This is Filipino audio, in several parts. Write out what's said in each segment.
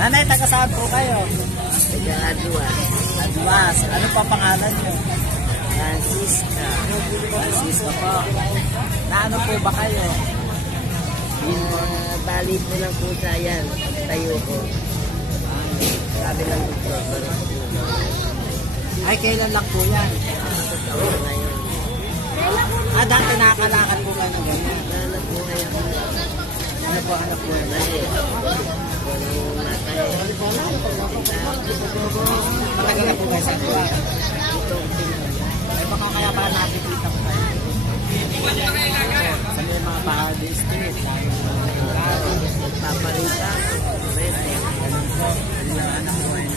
Nanay, taga saan po kayo? Taga Aduas. Aduas. Ano pa pangalan nyo? Francisca. Francisca po. Na ano po ba kayo? Balit mo lang po sa yan. Tayo ko. Sabi lang dito. Ay, kailan lang po yan? Taon na yun. Dati nakakalakad po kayo ng ganyan. Hanap po kaya ko. Ano po, hanap po yan? Matagal na po kayo sa Aduas. Ay, baka kaya pa natin kita po kayo. Sa may mga Bahagi Street. Paparita. Ganun po. Ano na anak po ay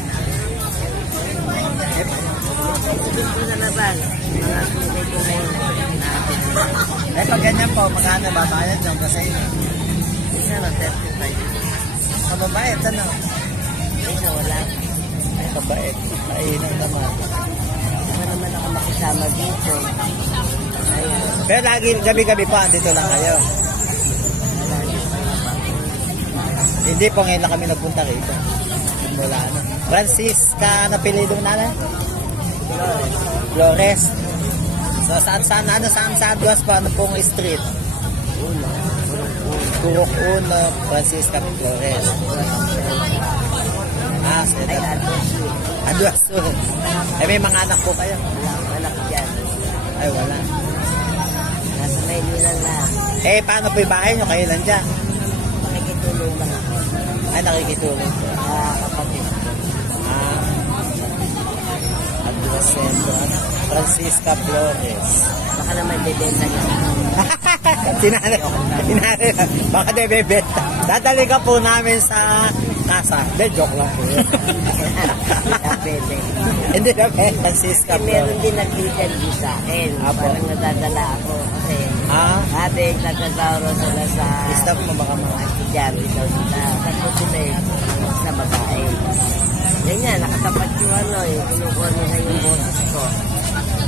Dito po sa labas. Mga sunay ko ngayon. eh, pag ganyan po, magkano babayad nyo kasi Isa na 35. kababayad, ano? Isa wala. Ay, kabait. Mainam naman. Ano naman ako makisama dito. Ayan. Pero lagi, gabi-gabi po, andito lang kayo. Hindi po, ngayon lang kami nagpunta rito. Wala na. Francisca, napilidong nanay? Flores. So, saan sa Aduas po? Ano pong street? Turok 1, Francisca Flores. Ay, Aduas. Eh, may mga anak po kayo? Wala anak dyan. Ay, wala. Nasa Maynila lang. Eh, paano po yung bahay nyo? Kayo lang dyan? Makikitulong lang ako. Ay, nakikitulong po. Kapatid. Aduas Centro. Francisca Flores. Baka naman bebenta niya. Tinari. Baka di bebenta. Dadali ka po namin sa kasa. De, joke lang po. Pwede. Hindi na pwede. Francisca Kasi meron Flores. din nag-interview sa akin. Apo. Parang nadadala ako. Kasi sabi, nagkakauro sila sa Staff mo baka mga. estudyante daw sila. Tapos sila sa babae. Ganyan, nakatapat yung ano eh. Kinukuha nila yung boses ko.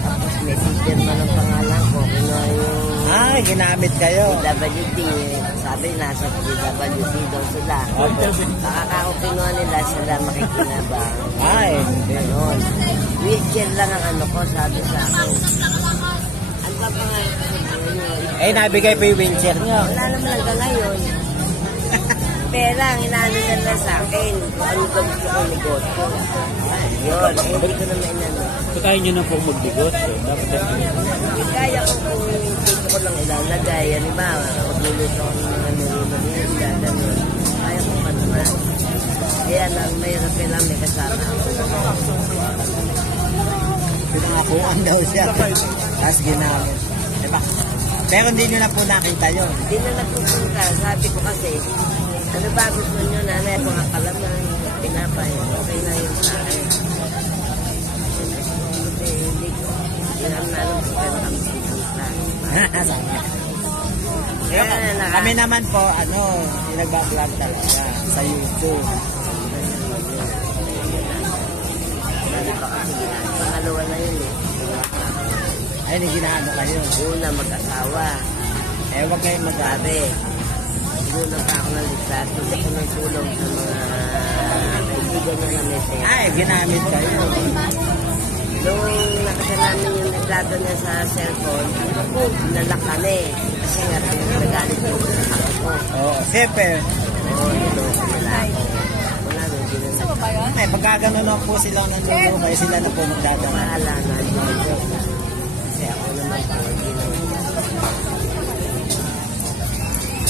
Tapos may teacher man ang pangalan ko. Kinuha yung Ginamit kayo. PWD. Sabi, nasa PWD daw sila. Nakakao kinuha nila sila makikinabang. Ay. Ganon. Wheelchair lang ang ano ko, sabi sa akin. Ano ba nga? Eh, nabigay po yung wheelchair nyo. Wala naman hanggang ngayon. Pera, ang inaano nila sa akin. Kung ano ba gusto ko negosyo. Yun, hindi ko na mainano. Kaya nyo na po magbigot. Dapat Kaya ko kung dito ko lang ilalagay. Yan ba, magluluto ako ng mga niluto niya. Gano'n. Kaya ko pa naman. Kaya lang, mayroon lang may kasama ako. Pinangakuan daw siya. Tapos ginamit. Diba? Pero hindi nyo na po nakita yun. Hindi na nagpupunta. Sabi ko kasi, ano ba gusto nyo, nanay, mga palaman, pinapay, okay na yun sa akin. Hindi ko, hindi naman alam kung kaya kami pupunta. Kami naman po, nagbablog talaga sa YouTube. Hindi pa kasi pangalawa na yun eh. Ay, ginaano kayo. Una, mag-asawa. Huwag kayong Sabi, siguro pa ako ng ligtas. Hindi ko ng tulong sa mga kaibigan na namin. Ay, ginamit kayo. Nung nakita namin yung litrato niya sa cellphone, nalak kami. Kasi nga, nagalit ko sa ako ko. Oo, siyempre. Oo, niloko nila ako. Wala, hindi na nagkakaroon. Ay, pagka gano'n lang po silang nandulo, kaya sila na po magdadama. Mahala na, kasi ako naman po, hindi na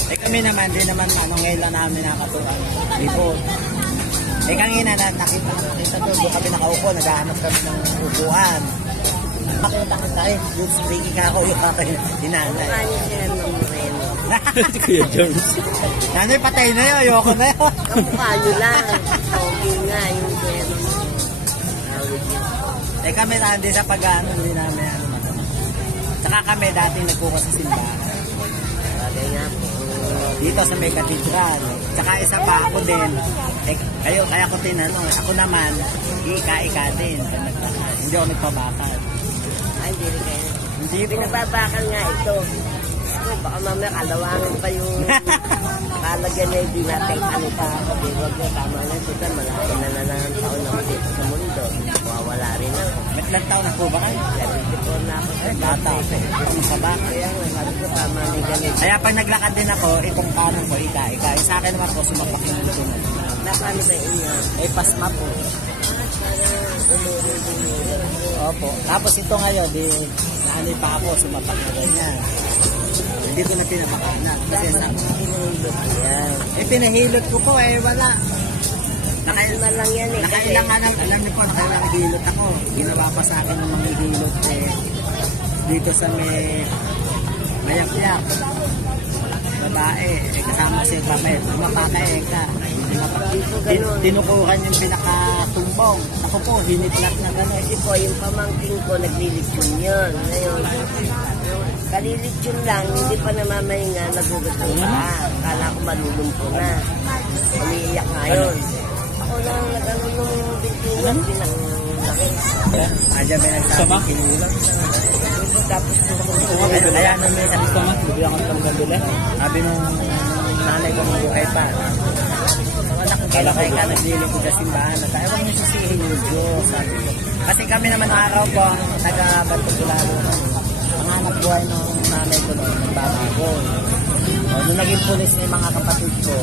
Eh kami naman, di naman ngayon lang namin nakatuan. Before. Eh kanina nakita doon kami nakaupo, naghahanap kami ng upuan. Makita kita yung speaking ka ako, yung aking hinanay. Mukha niya siya ng Moreno. Kuya Jones. Nanay, patay na yun, ayoko na yun. Kamukha niyo lang. Okay nga, yung Moreno. Eh kami hindi sa pag-ano, hindi namin Tsaka kami dati nagkuha sa simbahan. Bagay nga po. Dito sa may katedral. Tsaka isa pa ako din. Eh, kaya ko tinanong. Ako naman, ika-ika din. Hindi ako nagpabakal. Ay, hindi rin kayo. Hindi po. Pinababakal nga ito. ko, baka mamaya kalawangin pa yung kalagyan na hindi natin ano pa. Sabi, wag na, tama na. Tuta, malaki na ang taon na dito sa mundo. Mawawala rin ako. May ilang taon na po ba kayo? 74 na ako. Bata ako. Ang saba. Kaya nga, sabi ko, tama na yung ganito. Kaya pag naglakad din ako, itong kanan ko, ika. Sa akin naman po, sumapak yung ito na. Napano ba inyo? Pasma po. Opo. Tapos ito ngayon, di naanay pa ako, sumapak na ganyan. Hindi ko na pinapakanan. Kasi sa pinahilot ko po wala. Nakailan lang yan eh. Nakailangan, alam niyo po, nakailangan hilot ako. Ginawa pa sa akin ng mga hilot dito sa mayak-yak. Babae, kasama si Pamel. Mapakain ka. Tinukuhan yung pinakatumbong. Ako po, hinitlat na gano'n. Kasi po, yung pamangking ko, naglilitsyon yun. Ngayon, kalilitsyon lang, hindi pa namamahinga, nagugat ang paa. Kala ko malulumpo na. Umiiyak nga yun. Ako lang, nag-ano nung bintiwan, pinang-laki. Diyan may nagsabi, kinulang. Tapos, kaya nung may nakasama, bigyan ko ng gandula. Sabi nung nanay ko ng buhay pa. Kailangan ka nagliling ko sa simbahan. Ewan niyo sisihin yung Diyos, sabi ko. Kasi kami naman araw po, ang taga-Bantulalo. Ang anak buhay ng nanay ko noon, nagbabago. Nung naging pulis na yung mga kapatid ko,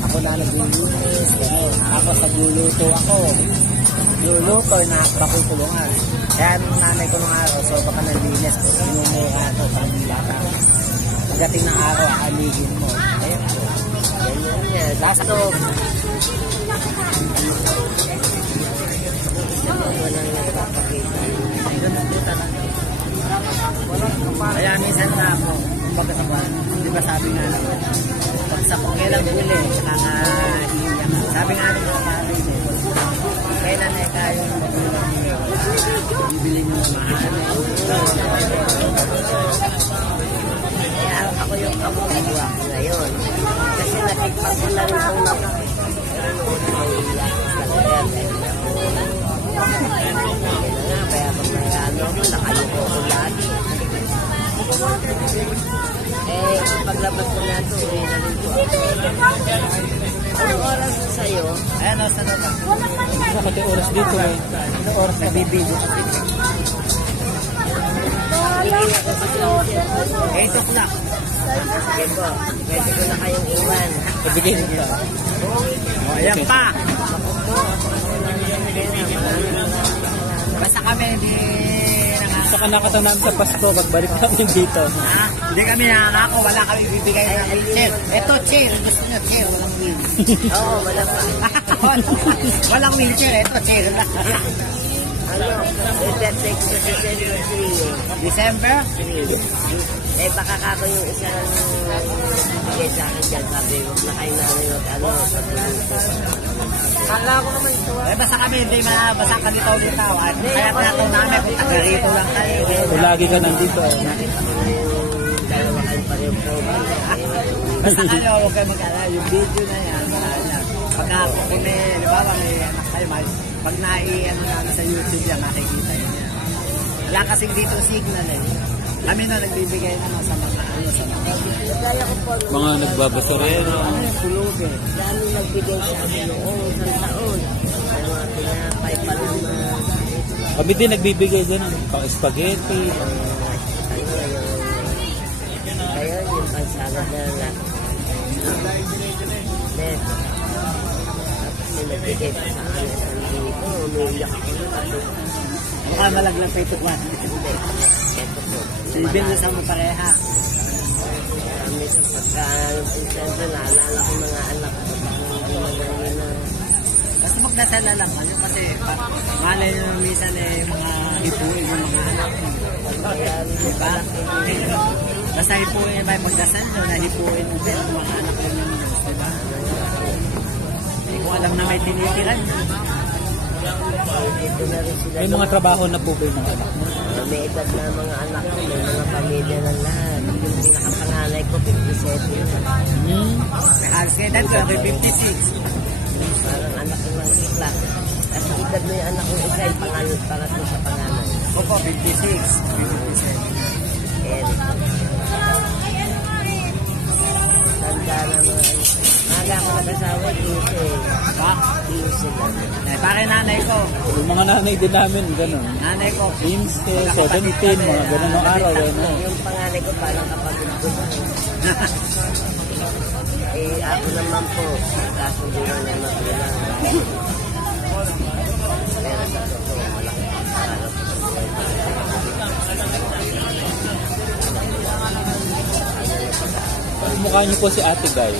ako na naglilinis. Ako sa luluto ako. Luluto na pakutulungan. Kaya nung nanay ko nung araw, so baka nalinis ko, inumura ito, pang bata. Pagdating ng araw, aligin mo. Ayun po. Ganyan niya. Last to, walang nagpapakita. Kaya minsan na ako, kumbaga sa buwan, di ba sabi nga lang, pag sa kailang huli, saka nga iiyak. Sabi nga lang mga pari, kailan ay kayo magulang nyo, bibili nyo ng mahal. Kaya ako yung kabugawa ko ngayon. Kasi nakikipag ko na rin kung kaya pag may ano, nakayuko ko lagi. Paglabas ko na ito, uwi na rin ko. Anong oras na sa'yo? Ayan, nasa na ba? Bakit oras dito eh? Ano oras na bibili? 8 o'clock. Sige po, pwede ko na kayong iwan. Ibigay nito. Ayan pa. Basta kami, hindi Saka nakatanan sa Pasko, pagbalik kami dito. Hindi kami nangako, wala kami bibigay ng wheelchair. Ito, chair. Gusto nyo, chair. Walang wheelchair. Oo, wala pa. Walang wheelchair. Ito, chair. Ano, i-text ko sa December? 3. Baka kako yung isang bigay sa akin dyan. Sabi, huwag na kayo namin Kala ko naman ito. Basta kami, hindi basta ka dito-ditaw. Kaya pinataw namin kung taga-rito lang tayo. Lagi ka nandito. Dalawa kayo pa rin po. Basta kayo, huwag kayo mag-alala. Yung video na yan, pagka kung may, di ba, may anak kayo, pag nai-ano namin sa YouTube yan, nakikita yun yan. Wala kasing dito signal eh. Kami na nagbibigay naman sa mga ano, sa mga Mga nagbabasarero. ano yung tulog eh. Dami nagbigay sa akin noong isang taon. Ang mga pinapay pa naman. Kami din nagbibigay din ng spaghetti. Kaya yung pansalad na lang. Tapos may nagbigay pa sa akin isang dito. Umiiyak ako na tapos. Mukha malaglang pa ito ba? Hindi. Ito po. Silbin sa mo pareha. Kami sa pagka-sensya, naalala ko mga anak ko. Hindi na na. Basta magdasala lang kayo kasi malay nyo minsan eh mga hipuin yung mga anak mo. Kaya Diba? Basta hipuin ba yung magdasal nyo na hipuin mo din yung mga anak mo yung Diyos. Diba? Hindi ko alam na may tinitiran. dito na rin sila. May mga trabaho na po ba yung mga anak mo? May edad na mga anak ko, may mga pamilya na lahat. Yung pinakapanganay ko, 57. May halos kayo dahil ko, 56. Parang anak ko lang bigla. Kasi edad mo yung anak ko isa, yung pangatlo sa panganay. Opo, 56. 57. Eric. Magkano naman. Maga ako nag-asawa, 15. Pa? 15 lang. Pare nanay ko. Yung mga nanay din namin, gano'n. Nanay ko. 15, 17, mga gano'n ng araw. Gano'n. Yung panganay ko parang kapatid ko. Ako naman po, kasundo lang na magulang. Pero sa totoo, malaki ang pangarap ko. Mukha niyo po si Ate Guy.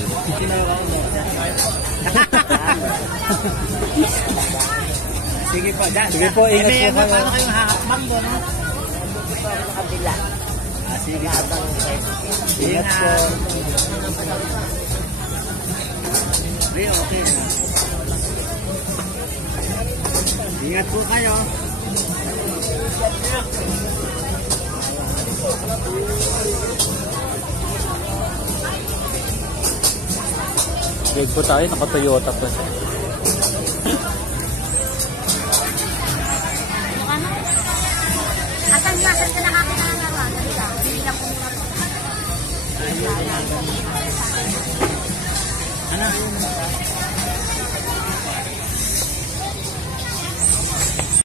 Sige po, dyan. Sige po, ingat po kayo. Paano kayong hakakbang doon? Nandito pa ako sa kabila. Sige. Habang Ingat po. Okay. Ingat po kayo. Big po tayo, naka-Toyota po. Asan ka nakakita ng naman? Hindi lang po muna po. Ano?